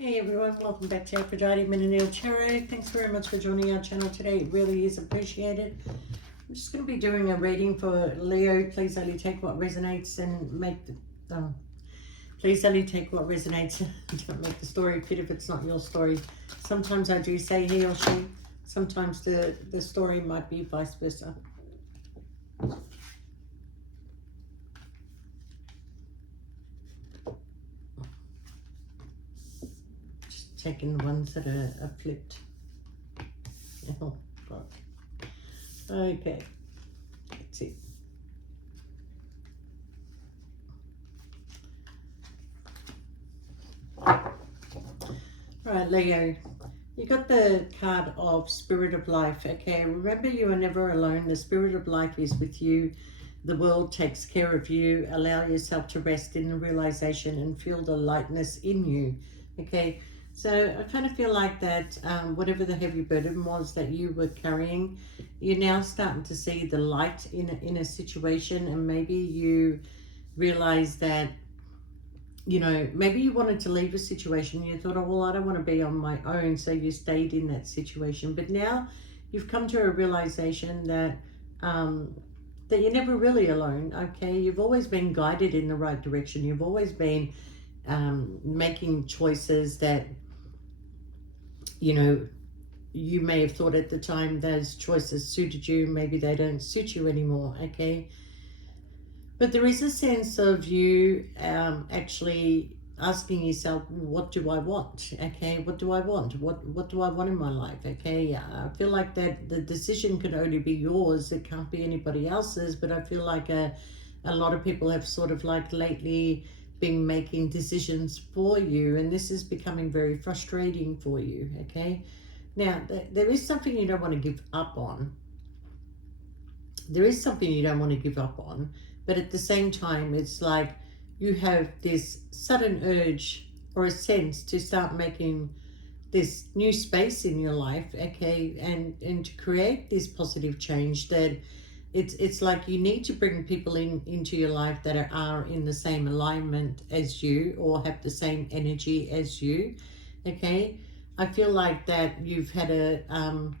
Hey everyone, welcome back to Aphrodite Minanil Tarot. Thanks very much for joining our channel today. It really is appreciated. I'm just going to be doing a reading for Leo. Please only take what resonates and please only take what resonates. Don't make the story fit if it's not your story. Sometimes I do say he or she. Sometimes the story might be vice versa. Just taking the ones that are flipped. Oh, God. Okay, that's it. Right, Leo, you got the card of Spirit of Life. Okay, remember you are never alone. The Spirit of Life is with you. The world takes care of you. Allow yourself to rest in the realization and feel the lightness in you. Okay, so I kind of feel like that whatever the heavy burden was that you were carrying, you're now starting to see the light in a situation, and maybe you realize that maybe you wanted to leave a situation. You thought, oh, well, I don't want to be on my own. So you stayed in that situation. But now you've come to a realization that that you're never really alone. Okay. You've always been guided in the right direction. You've always been making choices that, you may have thought at the time those choices suited you. Maybe they don't suit you anymore. Okay. But there is a sense of you actually asking yourself, what do I want? Okay, what do I want? What do I want in my life? Okay, I feel like that the decision can only be yours. It can't be anybody else's. But I feel like a lot of people have sort of like lately been making decisions for you, and this is becoming very frustrating for you. Okay, now there is something you don't want to give up on. There is something you don't want to give up on, but at the same time, it's like you have this sudden urge or a sense to start making this new space in your life, okay, and to create this positive change. That it's like you need to bring people into your life that are in the same alignment as you or have the same energy as you. Okay, I feel like that you've had you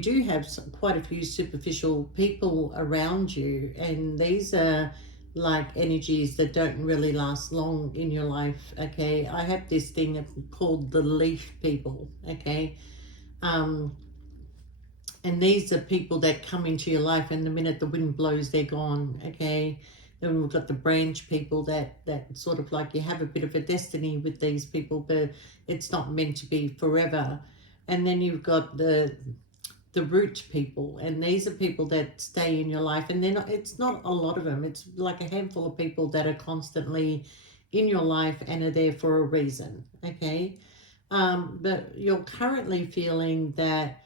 do have quite a few superficial people around you, and these are like energies that don't really last long in your life. Okay, I have this thing called the leaf people. Okay, and these are people that come into your life, and the minute the wind blows, they're gone. Okay, then we've got the branch people that sort of like you have a bit of a destiny with these people, but it's not meant to be forever. And then you've got the root people, and these are people that stay in your life, and it's not a lot of them. It's like a handful of people that are constantly in your life and are there for a reason. Okay, but you're currently feeling that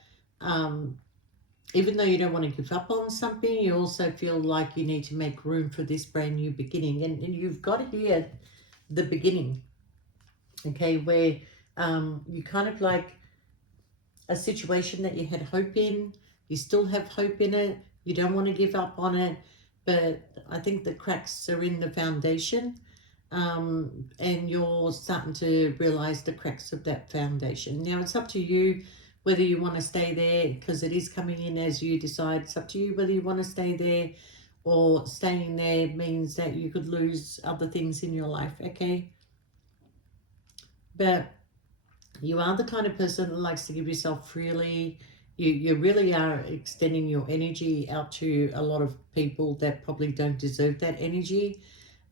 even though you don't want to give up on something, you also feel like you need to make room for this brand new beginning, and you've got here the beginning. Okay, where you kind of like a situation that you had hope in, you still have hope in it, you don't want to give up on it, but I think the cracks are in the foundation, and you're starting to realize the cracks of that foundation. Now it's up to you whether you want to stay there, because it is coming in as you decide. It's up to you whether you want to stay there, or staying there means that you could lose other things in your life. Okay, but you are the kind of person that likes to give yourself freely. You really are extending your energy out to a lot of people that probably don't deserve that energy.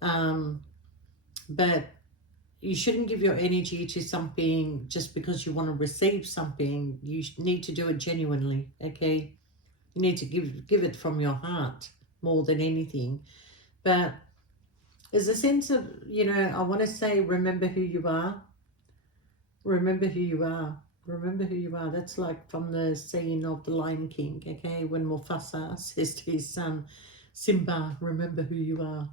But you shouldn't give your energy to something just because you want to receive something. You need to do it genuinely, okay? You need to give it from your heart more than anything. But there's a sense of, I want to say, remember who you are. Remember who you are. Remember who you are. That's like from the scene of The Lion King, okay? When Mufasa says to his son, Simba, remember who you are,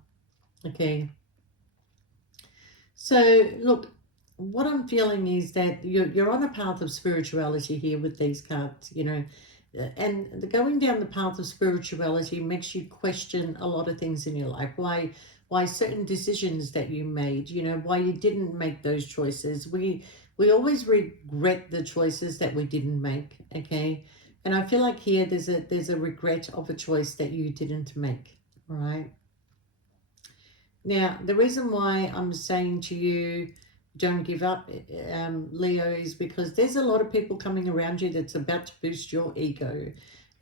okay? So, look, what I'm feeling is that you're on a path of spirituality here with these cards, and going down the path of spirituality makes you question a lot of things in your life. why certain decisions that you made, you know, why you didn't make those choices. We always regret the choices that we didn't make, okay? And I feel like here there's a regret of a choice that you didn't make, all right? Now, the reason why I'm saying to you, don't give up, Leo, is because there's a lot of people coming around you that's about to boost your ego.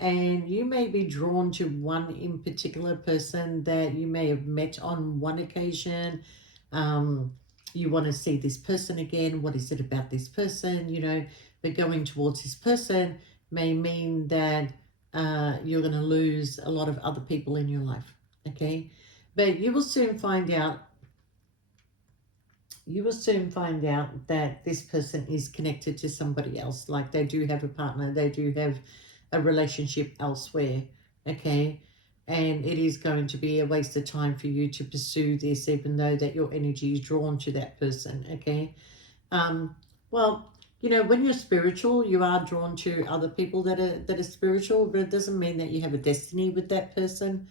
And you may be drawn to one in particular person that you may have met on one occasion. You want to see this person again. What is it about this person? You know, but going towards this person may mean that you're going to lose a lot of other people in your life. Okay. But you will soon find out that this person is connected to somebody else. Like they do have a partner, they do have a relationship elsewhere, okay? And it is going to be a waste of time for you to pursue this, even though that your energy is drawn to that person, okay? Well, you know, when you're spiritual, you are drawn to other people that are spiritual, but it doesn't mean that you have a destiny with that person.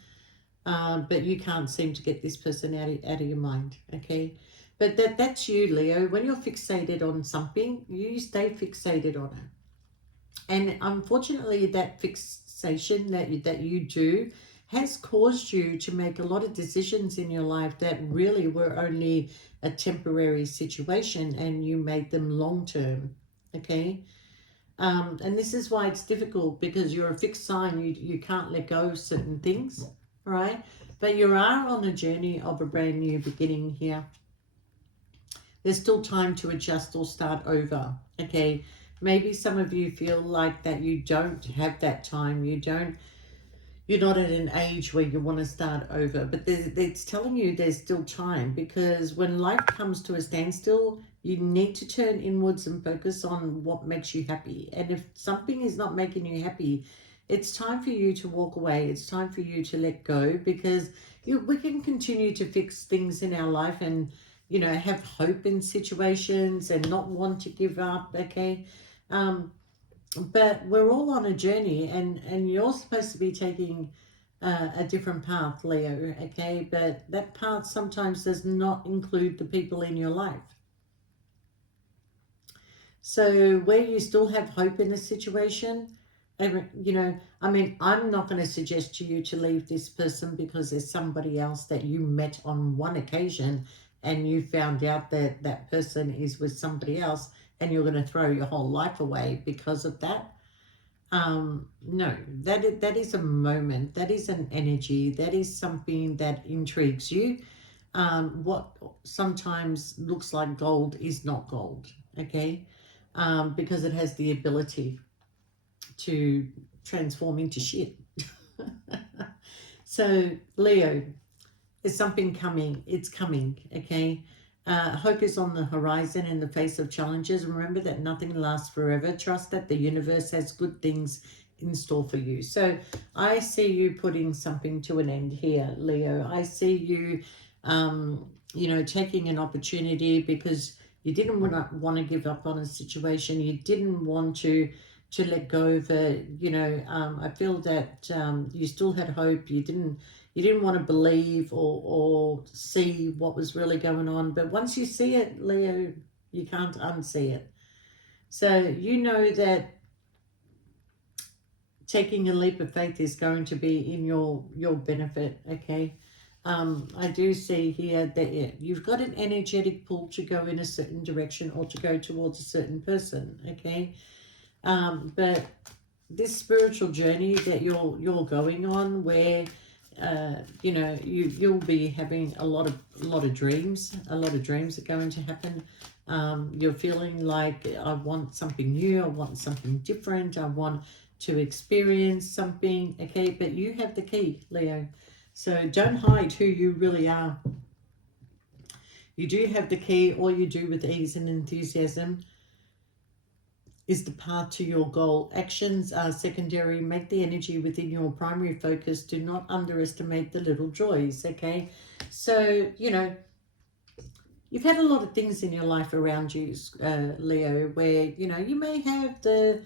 But you can't seem to get this person out of your mind, okay? But that's you, Leo. When you're fixated on something, you stay fixated on it. And unfortunately, that fixation that you do has caused you to make a lot of decisions in your life that really were only a temporary situation, and you made them long-term, okay? And this is why it's difficult, because you're a fixed sign. You can't let go of certain things, right? But you are on a journey of a brand new beginning here. There's still time to adjust or start over, okay? Maybe some of you feel like that you don't have that time. You're not at an age where you want to start over, but it's telling you there's still time, because when life comes to a standstill, you need to turn inwards and focus on what makes you happy. And if something is not making you happy, it's time for you to walk away. It's time for you to let go, because we can continue to fix things in our life and, you know, have hope in situations and not want to give up, okay? But we're all on a journey, and you're supposed to be taking a different path, Leo, okay? But that path sometimes does not include the people in your life. So where you still have hope in a situation, you know, I mean, I'm not going to suggest to you to leave this person because there's somebody else that you met on one occasion and you found out that that person is with somebody else, and you're going to throw your whole life away because of that. No, that is a moment, that is an energy, that is something that intrigues you. What sometimes looks like gold is not gold, okay? Because it has the ability to transform into shit. So, Leo, there's something coming. It's coming, okay? Hope is on the horizon in the face of challenges. Remember that nothing lasts forever. Trust that the universe has good things in store for you. So I see you putting something to an end here, Leo. I see you, you know, taking an opportunity because you didn't want to give up on a situation. You didn't want to let go of it. You know, I feel that you still had hope. You didn't want to believe or see what was really going on. But once you see it, Leo, you can't unsee it. So you know that taking a leap of faith is going to be in your benefit, okay? I do see here that you've got an energetic pull to go in a certain direction or to go towards a certain person, okay? But this spiritual journey that you're going on, where you know, you'll be having a lot of dreams. A lot of dreams are going to happen. You're feeling like, I want something new, I want something different, I want to experience something, okay? But you have the key, Leo. So don't hide who you really are. You do have the key. All you do with ease and enthusiasm is the path to your goal. Actions are secondary. Make the energy within your primary focus. Do not underestimate the little joys, okay? So, you know, you've had a lot of things in your life around you, Leo, where, you know, you may have the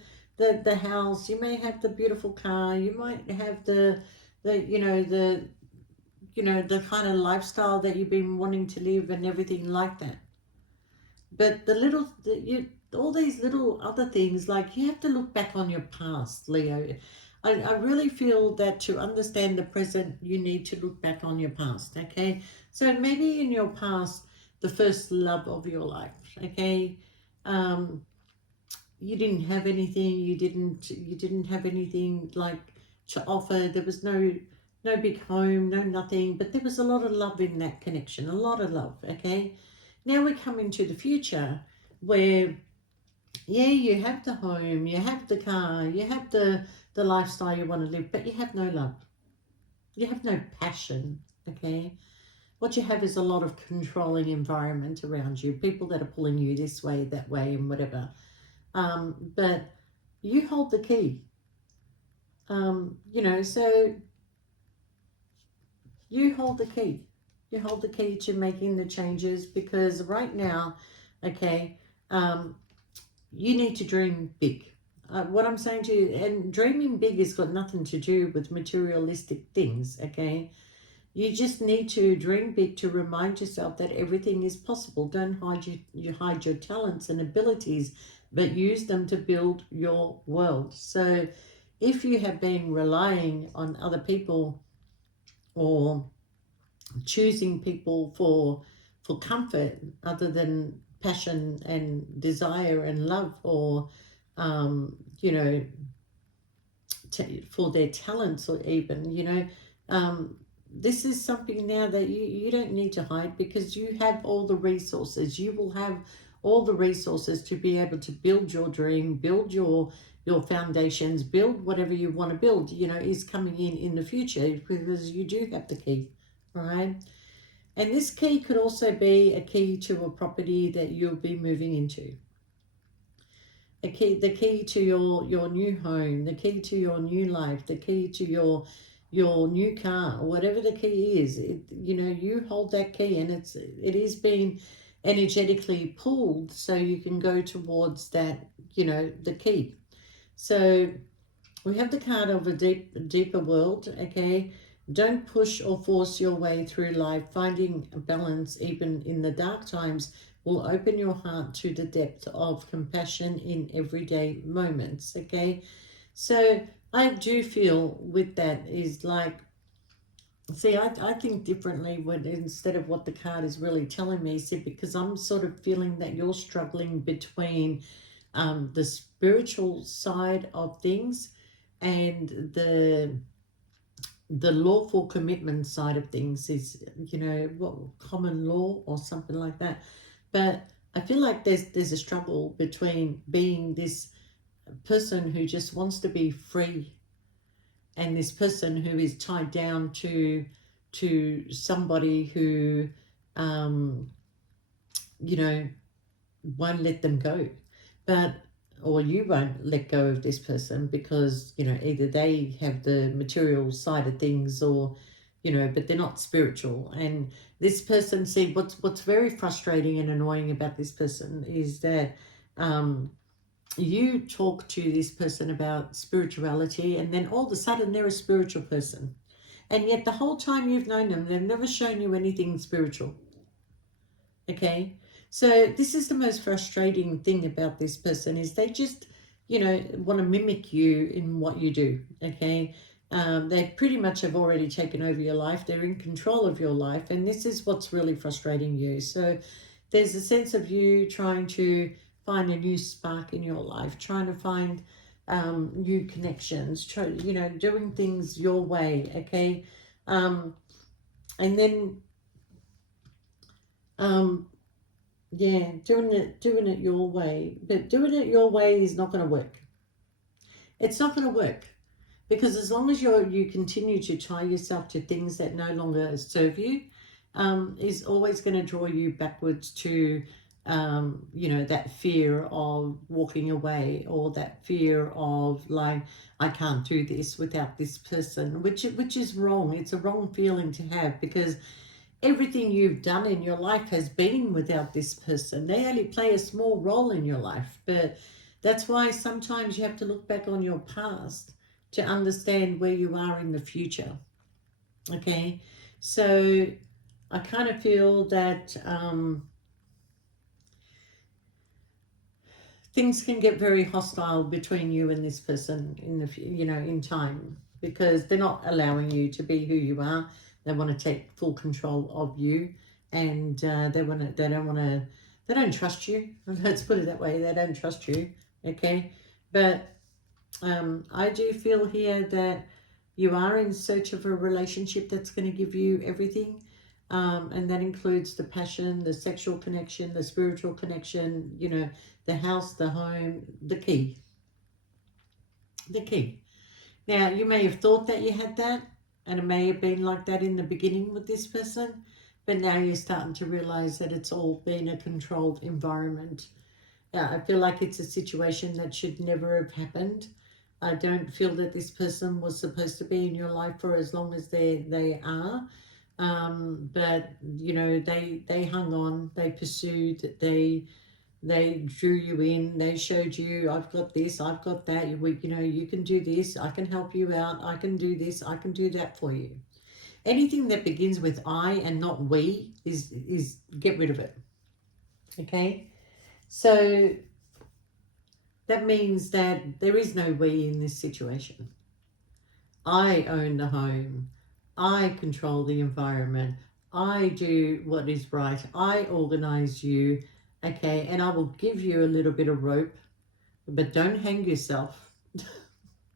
house, you may have the beautiful car, you might have the you know, you know, the kind of lifestyle that you've been wanting to live and everything like that. But all these little other things, like you have to look back on your past, Leo. I really feel that to understand the present, you need to look back on your past, okay? So maybe in your past, the first love of your life, okay? Um, you didn't have anything, you didn't have anything like to offer. There was no big home, no nothing, but there was a lot of love in that connection, a lot of love, okay? Now we come into the future where, yeah, you have the home, you have the car, you have the lifestyle you want to live, but you have no love. You have no passion, okay? What you have is a lot of controlling environment around you, people that are pulling you this way, that way, and whatever. But you hold the key. You know, so you hold the key. You hold the key to making the changes because right now, okay, um, you need to dream big. What I'm saying to you, and dreaming big has got nothing to do with materialistic things, okay? You just need to dream big to remind yourself that everything is possible. Don't you hide your talents and abilities, but use them to build your world. So if you have been relying on other people or choosing people for comfort other than passion and desire and love, or you know, for their talents, or even, you know, this is something now that you don't need to hide, because you have all the resources. You will have all the resources to be able to build your dream, build your foundations, build whatever you want to build, you know, is coming in the future, because you do have the key, all right? And this key could also be a key to a property that you'll be moving into. The key to your new home, the key to your new life, the key to your new car, whatever the key is. You know, you hold that key, and it is being energetically pulled, so you can go towards that, you know, the key. So we have the card of a deeper world, okay? Don't push or force your way through life. Finding a balance, even in the dark times, will open your heart to the depth of compassion in everyday moments, okay? So I do feel with that is like, see, I think differently when, instead of what the card is really telling me, see, because I'm sort of feeling that you're struggling between the spiritual side of things and the lawful commitment side of things, is, you know, what, common law or something like that. But I feel like there's a struggle between being this person who just wants to be free, and this person who is tied down to somebody who um you know, won't let them go. But, or you won't let go of this person, because, you know, either they have the material side of things, or, you know, but they're not spiritual. And this person, see, what's very frustrating and annoying about this person is that you talk to this person about spirituality, and then all of a sudden they're a spiritual person, and yet the whole time you've known them, they've never shown you anything spiritual. Okay, so this is the most frustrating thing about this person, is they just, you know, want to mimic you in what you do. Okay, they pretty much have already taken over your life. They're in control of your life, and this is what's really frustrating you. So there's a sense of you trying to find a new spark in your life, trying to find new connections, you know, doing things your way. Okay, and then um, yeah, doing it your way, but doing it your way is not going to work. It's not going to work, because as long as you continue to tie yourself to things that no longer serve you, is always going to draw you backwards to, you know, that fear of walking away, or that fear of like, I can't do this without this person, which is wrong. It's a wrong feeling to have, because everything you've done in your life has been without this person. They only play a small role in your life, but that's why sometimes you have to look back on your past to understand where you are in the future. Okay, So I kind of feel that things can get very hostile between you and this person in the in time, because they're not allowing you to be who you are. They want to take full control of you, and they don't trust you. Let's put it that way. They don't trust you. Okay, but I do feel here that you are in search of a relationship that's going to give you everything. And that includes the passion, the sexual connection, the spiritual connection, the house, the home, the key. The key. Now, you may have thought that you had that, and it may have been like that in the beginning with this person, but now you're starting to realize that it's all been a controlled environment. I feel like it's a situation that should never have happened. I don't feel that this person was supposed to be in your life for as long as they are. But they hung on, they pursued, they drew you in, they showed you, I've got this, I've got that, you can do this, I can help you out, I can do this, I can do that for you. Anything that begins with I and not we is get rid of it. Okay? So that means that there is no we in this situation. I own the home. I control the environment. I do what is right. I organize you. Okay, and I will give you a little bit of rope, but don't hang yourself.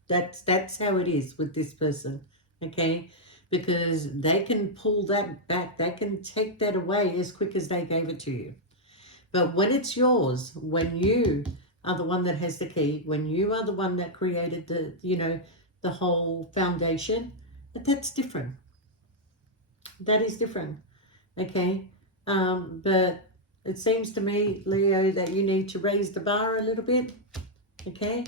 That's how it is with this person. Okay, because they can pull that back. They can take that away as quick as they gave it to you. But when it's yours, when you are the one that has the key, when you are the one that created the whole foundation, that's different. That is different. Okay. But it seems to me, Leo, that you need to raise the bar a little bit. Okay.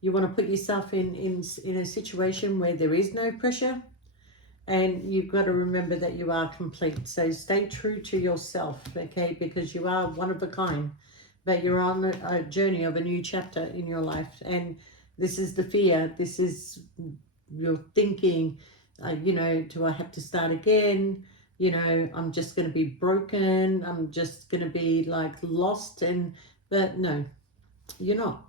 You want to put yourself in a situation where there is no pressure, and you've got to remember that you are complete. So stay true to yourself, okay, because you are one of a kind, but you're on a journey of a new chapter in your life. And this is the fear. This is your thinking, do I have to start again? I'm just going to be broken. I'm just going to be like lost. But no, you're not.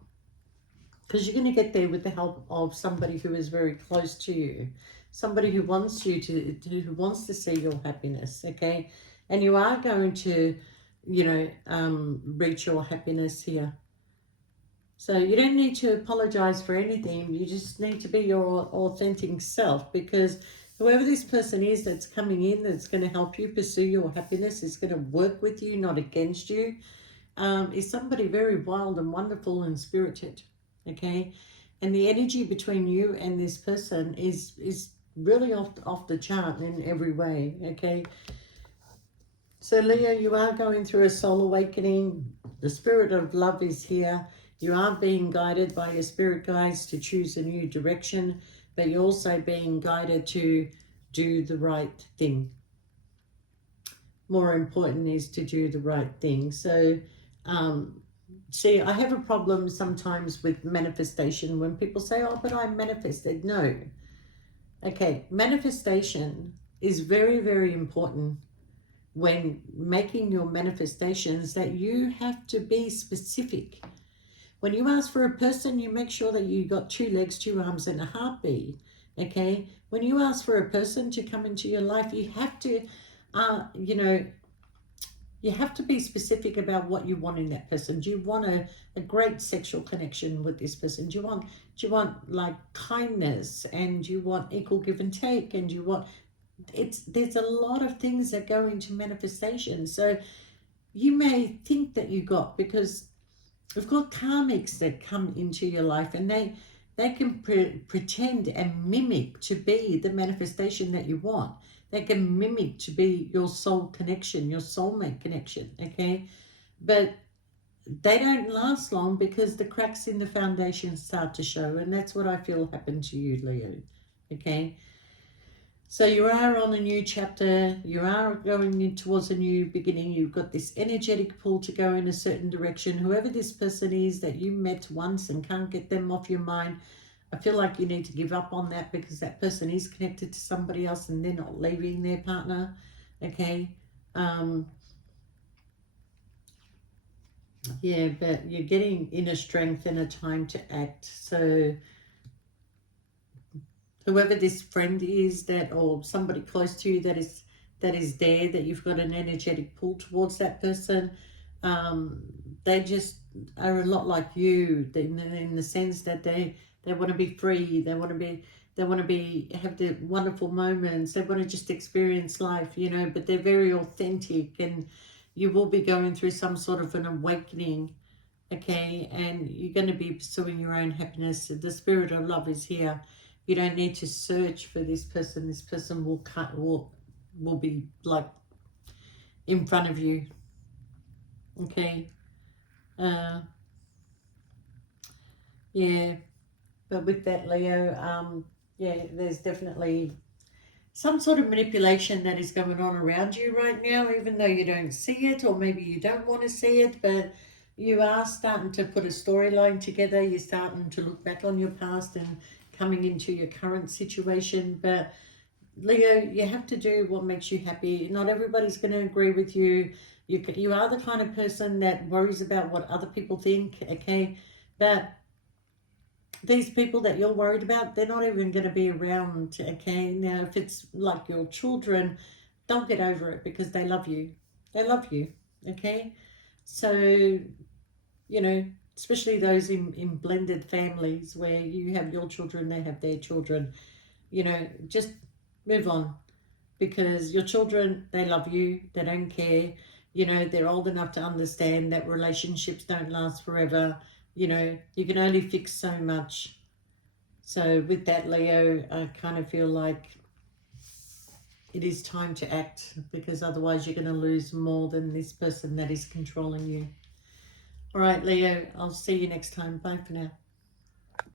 Because you're going to get there with the help of somebody who is very close to you, somebody who wants you who wants to see your happiness, okay? And you are going to, reach your happiness here. So you don't need to apologize for anything. You just need to be your authentic self, because whoever this person is that's coming in, that's going to help you pursue your happiness, is going to work with you, not against you, is somebody very wild and wonderful and spirited. Okay, and the energy between you and this person is really off the chart in every way. Okay, so Leo, you are going through a soul awakening. The spirit of love is here. You are being guided by your spirit guides to choose a new direction, but you're also being guided to do the right thing. More important is to do the right thing. So see, I have a problem sometimes with manifestation when people say, oh, but I manifested. No. Okay, manifestation is very, very important when making your manifestations, that you have to be specific. When you ask for a person, you make sure that you got 2 legs, 2 arms, and a heartbeat. Okay, when you ask for a person to come into your life, you have to, you have to be specific about what you want in that person. Do you want a great sexual connection with this person? Do you want like kindness, and do you want equal give and take, and do you want, there's a lot of things that go into manifestation. So you may think that you got, because we've got karmics that come into your life, and they can pretend and mimic to be the manifestation that you want. They can mimic to be your soul connection, your soulmate connection, okay? But they don't last long, because the cracks in the foundation start to show, and that's what I feel happened to you, Leo, okay? So you are on a new chapter. You are going in towards a new beginning. You've got this energetic pull to go in a certain direction. Whoever this person is that you met once and can't get them off your mind, I feel like you need to give up on that because that person is connected to somebody else and they're not leaving their partner. Okay. Yeah, but you're getting inner strength and a time to act. So whoever this friend is that, or somebody close to you that is there, that you've got an energetic pull towards that person, they just are a lot like you in the sense that they want to be free, they want to be have the wonderful moments, they want to just experience life, you know, but they're very authentic, and you will be going through some sort of an awakening. Okay, and you're going to be pursuing your own happiness. The spirit of love is here. You don't need to search for this person. This person will be like in front of you. Okay. Yeah, but with that, Leo, yeah, there's definitely some sort of manipulation that is going on around you right now, even though you don't see it, or maybe you don't want to see it, but you are starting to put a storyline together. You're starting to look back on your past and coming into your current situation. But Leo, you have to do what makes you happy. Not everybody's going to agree with you. You are the kind of person that worries about what other people think, okay? But these people that you're worried about, they're not even going to be around, okay? Now, if it's like your children, they'll get over it because they love you. They love you, okay? So, you know, especially those in blended families where you have your children, they have their children, you know, just move on, because your children, they love you, they don't care, you know, they're old enough to understand that relationships don't last forever, you know, you can only fix so much. So with that, Leo, I kind of feel like it is time to act, because otherwise you're going to lose more than this person that is controlling you. All right, Leo, I'll see you next time. Bye for now.